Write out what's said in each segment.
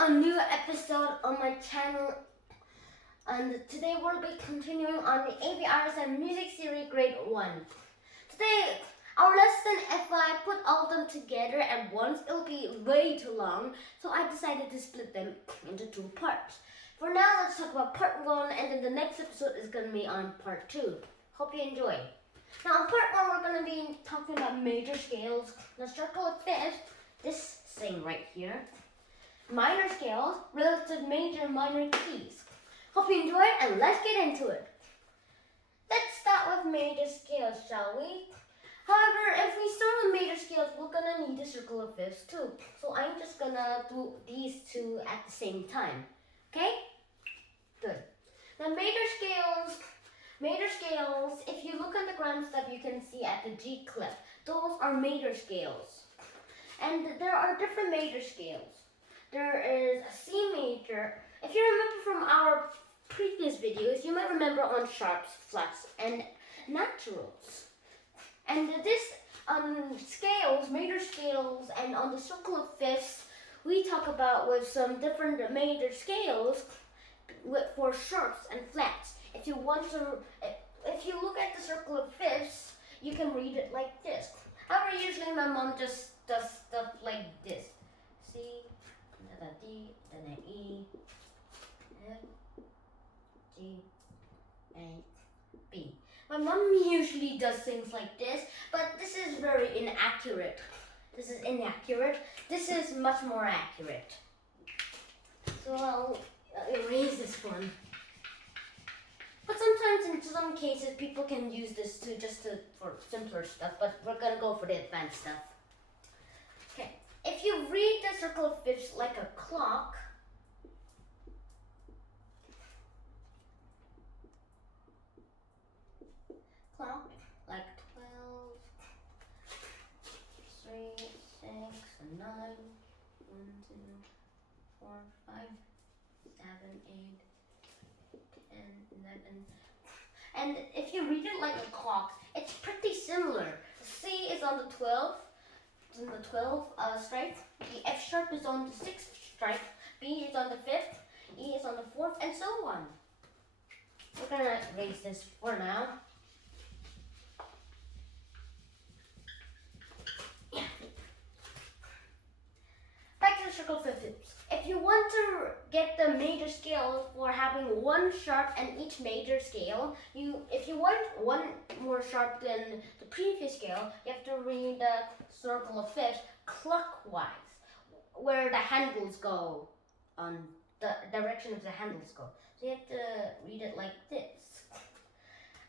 a new episode on my channel, and today we'll be continuing on the FIFTHS and music series grade 1. Today our lesson, if I put all of them together at once, it'll be way too long, so I decided to split them into 2 parts. For now, let's talk about part 1, and then the next episode is going to be on part 2. Hope you enjoy. Now on part 1, we're going to be talking about major scales, the circle of fifths, this thing right here, minor scales, relative major and minor keys. Hope you enjoy it, and let's get into it. Let's start with major scales, shall we? However, if we start with major scales, we're gonna need a circle of fifths too. So I'm just gonna do these 2 at the same time. Okay? Good. Now major scales, if you look at the ground stuff, you can see at the G clip. Those are major scales. And there are different major scales. There is a C major. If you remember from our previous videos, you might remember on sharps, flats, and naturals. And this scales, major scales, and on the circle of fifths, we talk about with some different major scales for sharps and flats. If you look at the circle of fifths, you can read it like this. However, usually my mom just does stuff like this. C, then a D, then an E, F, G, A, B. My mom usually does things like this, but this is very inaccurate. This is inaccurate. This is much more accurate. So I'll erase this one. But sometimes in some cases people can use this for simpler stuff, but we're gonna go for the advanced stuff. Okay, if you read the circle of fifths like a clock, like 12, 3, 6, 9, 1, 2, 4, 5, 7, 8, 10, 11. And if you read it like a clock, it's pretty similar. C is on the 12th, stripe. The F sharp is on the 6th stripe. B is on the 5th. E is on the 4th, and so on. We're gonna erase this for now. Yeah. Back to the circle of fifths. If you want to get the major scale for having 1 sharp and each major scale, if you want 1 more sharp than the previous scale, you have to read the circle of fifths clockwise, where the handles go, on the direction of the handles go. So you have to read it like this.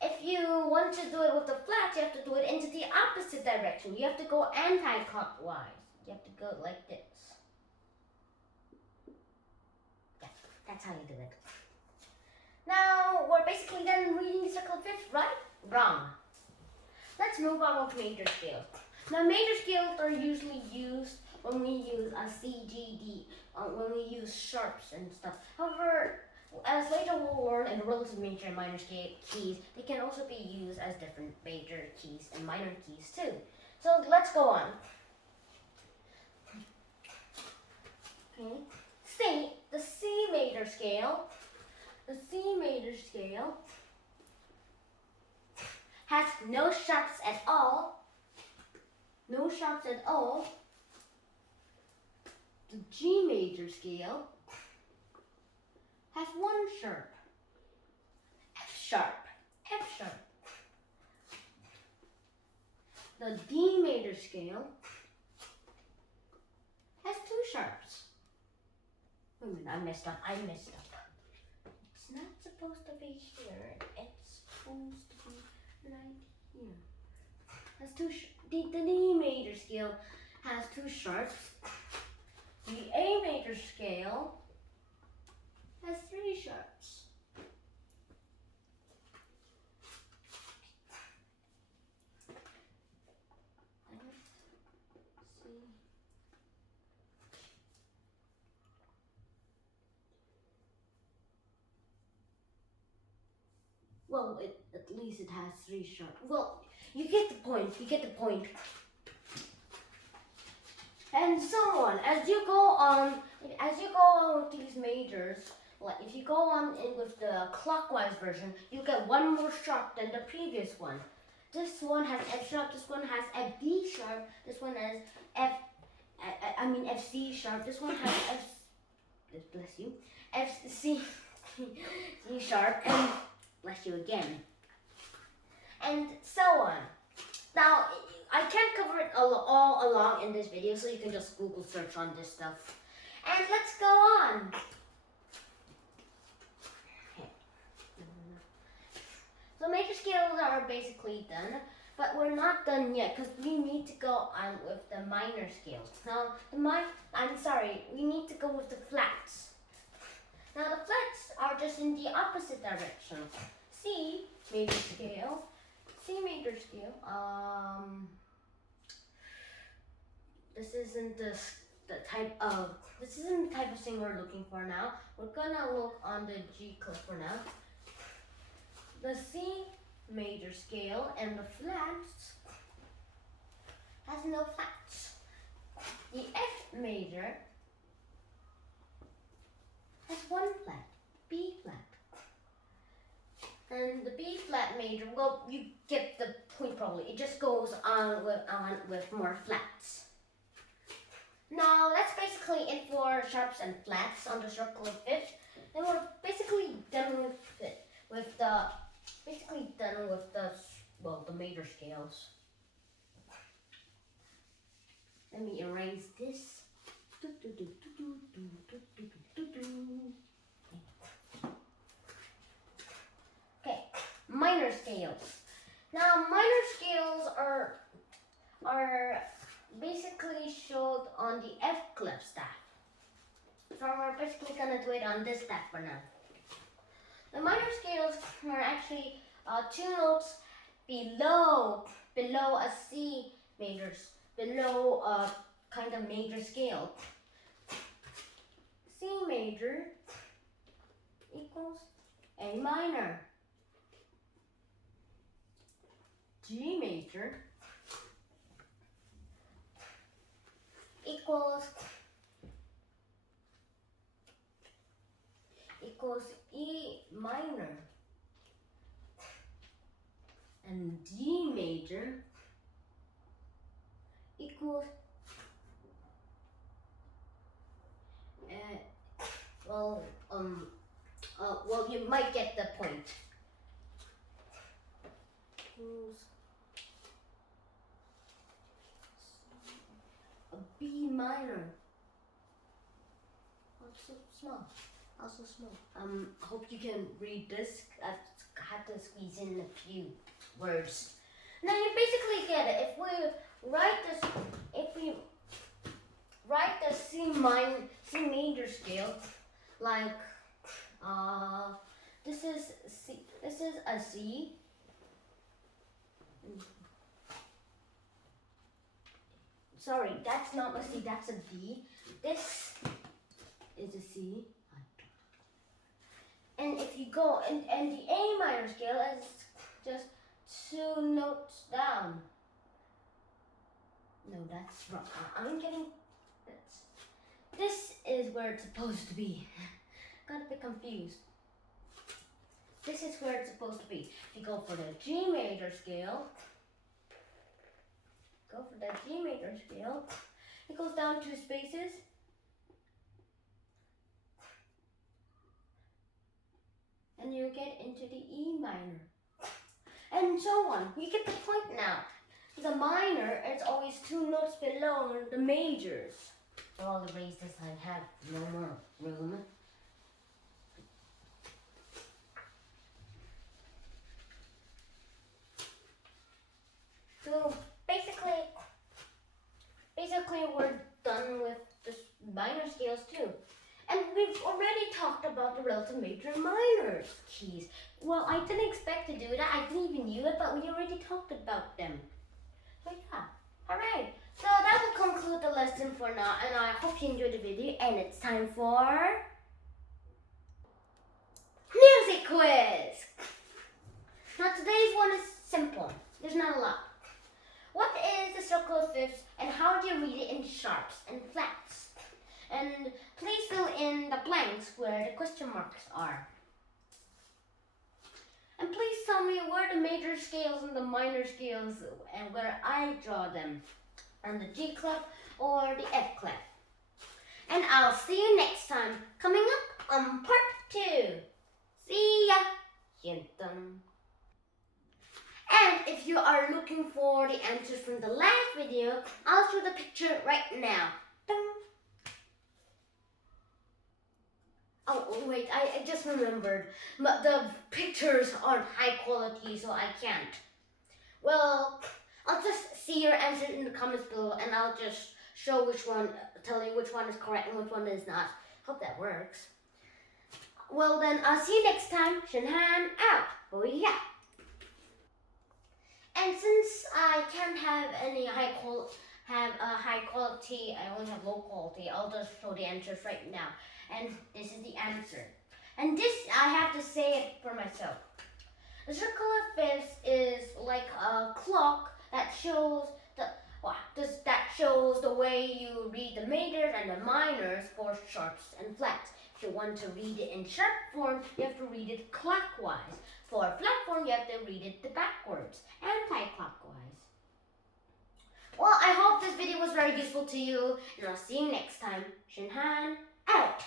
If you want to do it with the flats, you have to do it into the opposite direction. You have to go anti-clockwise. You have to go like this. That's how you do it. Now, we're basically done reading the circle of fifths, right? Wrong. Let's move on with major scales. Now, major scales are usually used when we use a C, G, D, when we use sharps and stuff. However, as later we'll learn in relative major and minor keys, they can also be used as different major keys and minor keys too. So let's go on. Okay. The C major scale has no sharps at all. No sharps at all. The G major scale has 1 sharp. F sharp. The D major scale has 2 sharps. Wait a minute, I messed up. It's not supposed to be here. It's supposed to be right here. Has 2 the D major scale has 2 sharps. The A major scale has 3 sharps. Let's see. Well, at least it has 3 sharps. Well, you get the point. And so on, as you go on with these majors, like if you go on in with the clockwise version, you get one more sharp than the previous one. This one has F sharp, this one has F D sharp, this one has F C sharp, this one has F C sharp, and bless you again, and so on. Now, I can't cover it all along in this video, so you can just Google search on this stuff. And let's go on. Okay. So major scales are basically done, but we're not done yet because we need to go on with the minor scales. Now, we need to go with the flats. Now, the flats are just in the opposite direction. C major scale. C major scale. This isn't the type of thing we're looking for now. We're gonna look on the G clef for now. The C major scale and the flats has no flats. The F major has one flat, B flat. And the B flat major, well, you get the point probably. It just goes on with more flats. Now that's basically it for sharps and flats on the circle of fifths. And we're basically done with it, the major scales. Let me erase this. Okay, minor scales. Now minor scales are basically showed on the F clef staff. So we're basically gonna do it on this staff for now. The minor scales are actually 2 notes below a C major, below a kind of major scale. C major equals A minor. G major equals E minor, and D major equals well, you might get the point. Equals a B minor. What's so small? Also small. Hope you can read this. I had to squeeze in a few words. Now you basically get it. If we write the C major scale, like this is a C. Sorry, that's not a C, that's a D. This is a C. And if you go, and the A minor scale is just 2 notes down. No, that's wrong. I'm getting this. This is where it's supposed to be. Got a bit confused. This is where it's supposed to be. If you go for the G major scale, it goes down 2 spaces. And you get into the E minor. And so on. You get the point now. The minor is always 2 notes below the majors. So I'll erase this, I have no more room. So basically we're done with the minor scales too. And we've already talked about the relative major and minor keys. Well, I didn't expect to do that. I didn't even knew it, but we already talked about them. So yeah, alright. So that will conclude the lesson for now, and I hope you enjoyed the video. And it's time for music quiz. Now today's one is simple. There's not a lot. What is the circle of fifths, and how do you read it in sharps and flats? And please fill in the blanks where the question marks are. And please tell me where the major scales and the minor scales and where I draw them. On the G clef or the F clef. And I'll see you next time, coming up on part 2. See ya! And if you are looking for the answers from the last video, I'll show the picture right now. Oh wait, I just remembered. But the pictures aren't high quality, so I can't. Well, I'll just see your answer in the comments below, and I'll just show which one, tell you which one is correct and which one is not. Hope that works. Well then, I'll see you next time. Shinhan out. Oh yeah. And since I can't have any high quality, I only have low quality. I'll just show the answers right now. And this is the answer. And this, I have to say it for myself. The circle of fifths is like a clock that shows the way you read the majors and the minors for sharps and flats. If you want to read it in sharp form, you have to read it clockwise. For flat form, you have to read it backwards, anti-clockwise. Well, I hope this video was very useful to you, and I'll see you next time. Shinhan out!